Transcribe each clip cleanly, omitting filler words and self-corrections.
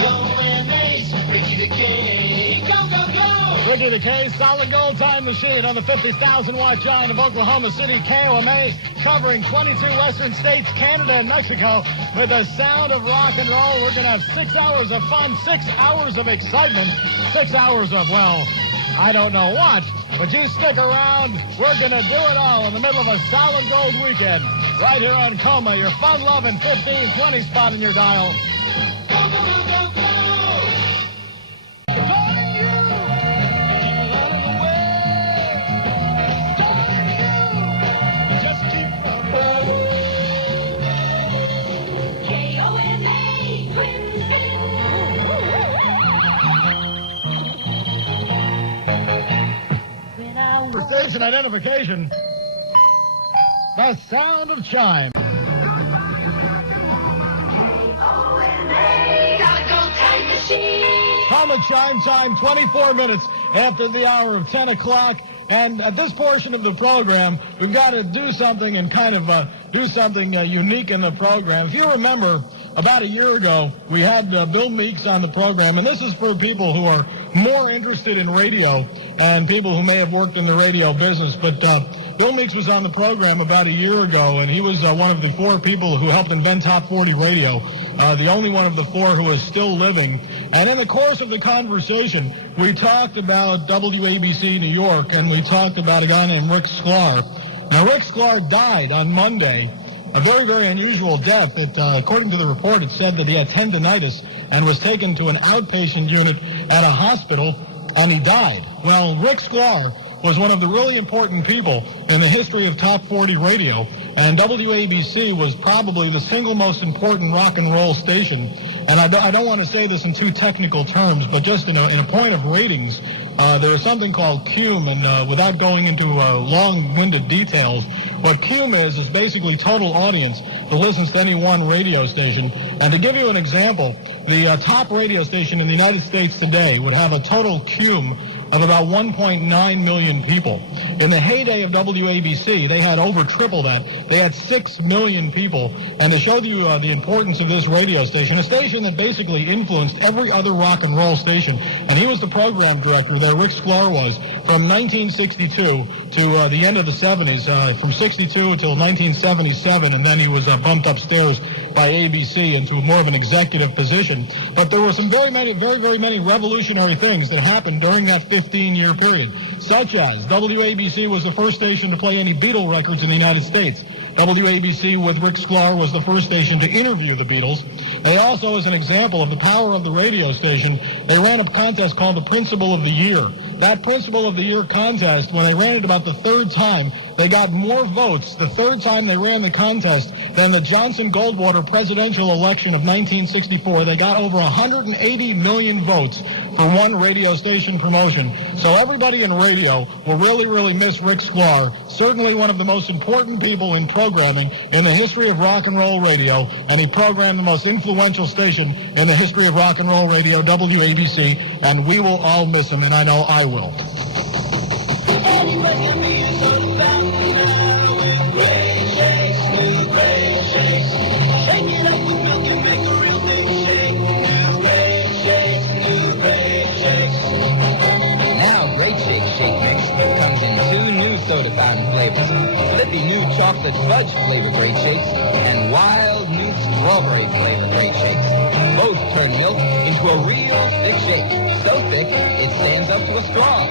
KOMA's Ricky the K. Go, go, go! Ricky the K, solid gold time machine on the 50,000-watt giant of Oklahoma City, KOMA, covering 22 western states, Canada, and Mexico with the sound of rock and roll. We're going to have 6 hours of fun, 6 hours of excitement, 6 hours of, well, I don't know what, but you stick around. We're going to do it all in the middle of a solid gold weekend right here on KOMA, your fun-loving 1520 spot in your dial. Go, go, go, go, go! Darling you, keep running away. Darling you, just keep running. KOMA, Quincy. For station identification, the sound of chime. KOMA chime time, 24 minutes after the hour of 10 o'clock. And at this portion of the program, we've got to do something and kind of do something unique in the program. If you remember, about a year ago, we had Bill Meeks on the program, and this is for people who are more interested in radio and people who may have worked in the radio business. But Bill Meeks was on the program about a year ago, and he was one of the 4 people who helped invent Top 40 Radio, the only one of the 4 who is still living. And in the course of the conversation, we talked about WABC New York, and we talked about a guy named Rick Sklar. Now, Rick Sklar died on Monday, a very, very unusual death. According to the report, it said that he had tendinitis and was taken to an outpatient unit at a hospital, and he died. Well, Rick Sklar was one of the really important people in the history of Top 40 Radio, and WABC was probably the single most important rock and roll station. And I don't want to say this in too technical terms, but just in a point of ratings, there is something called CUME, and without going into long-winded details, what CUME is basically total audience that listens to any one radio station. And to give you an example, the top radio station in the United States today would have a total CUME of about 1.9 million people. In the heyday of WABC, they had over triple that. They had 6 million people. And to show you the importance of this radio station, a station that basically influenced every other rock and roll station. And he was the program director there, Rick Sklar was, from 1962 to the end of the 70s, from 62 until 1977, and then he was bumped upstairs by ABC into more of an executive position. But there were some very many revolutionary things that happened during that 15-year period, such as WABC was the first station to play any Beatle records in the United States. WABC with Rick Sklar was the first station to interview the Beatles. They also, as an example of the power of the radio station, they ran a contest called the Principal of the Year. That Principal of the Year contest, when they ran it about the 3rd time, they got more votes the 3rd time they ran the contest than the Johnson-Goldwater presidential election of 1964. They got over 180 million votes for one radio station promotion. So everybody in radio will really, really miss Rick Sklar, certainly one of the most important people in programming in the history of rock and roll radio, and he programmed the most influential station in the history of rock and roll radio, WABC, and we will all miss him, and I know I will. Soda fountain flavors, flippy new chocolate fudge flavor great shakes, and wild new strawberry flavor great shakes. Both turn milk into a real thick shake, so thick it stands up to a straw.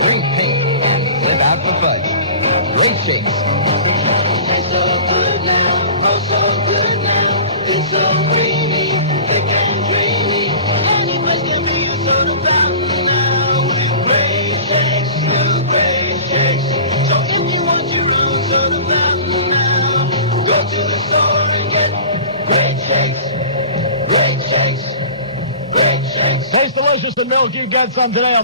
Drink pink and flip out the fudge. Great shakes. Tastes so good now, oh so good now. It's so creamy, thick and dreamy. And it must give me a soda fountain now with great shakes, new great shakes. So if you want your own soda fountain now, go to the store and get great shakes, great shakes, great shakes. Tastes delicious, the milk. You get some today.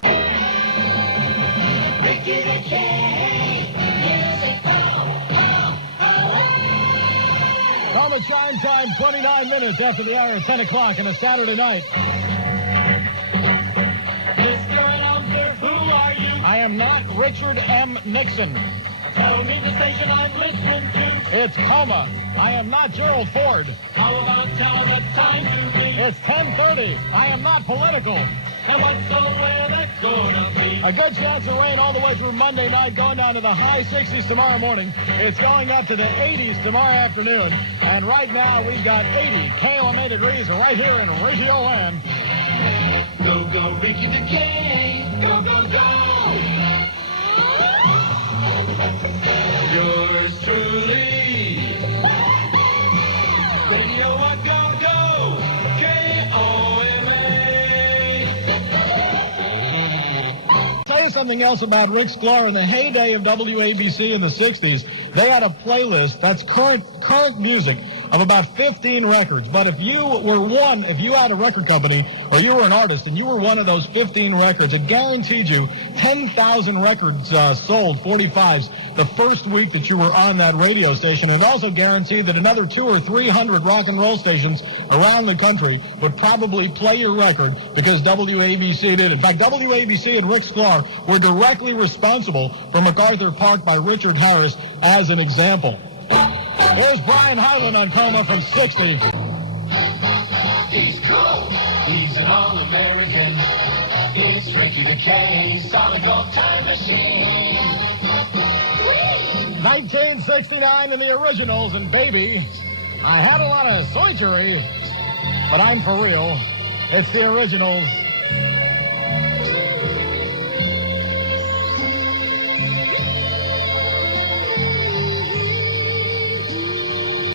Ricky the K, music, KOMA chime time, 29 minutes after the hour at 10 o'clock on a Saturday night. Mr. Announcer, who are you? I am not Richard M. Nixon. Tell me the station I'm listening to. It's KOMA. I am not Gerald Ford. How about telling the time to me? It's 10:30. I am not political. And what's the weather gonna be? A good chance of rain all the way through Monday night, going down to the high 60s tomorrow morning. It's going up to the 80s tomorrow afternoon. And right now, we've got 80 KOMA degrees right here in Radio Land. Go, go, Ricky the K. Go, go, go. Yours truly. Radio a go, go. KOMA. Say something else about Rick Sklar. In the heyday of WABC in the 60s, they had a playlist that's current music of about 15 records. But if you had a record company or you were an artist and you were one of those 15 records, it guaranteed you 10,000 records sold, 45s, the first week that you were on that radio station. It also guaranteed that another 200 or 300 rock and roll stations around the country would probably play your record because WABC did. In fact, WABC and Rick Sklar were directly responsible for MacArthur Park by Richard Harris as an example. Here's Brian Hyland on KOMA from 60. He's cool. He's an all-American. It's Ricky the K. Solid gold time machine. 1969 in the originals, and baby, I had a lot of surgery, but I'm for real. It's the originals.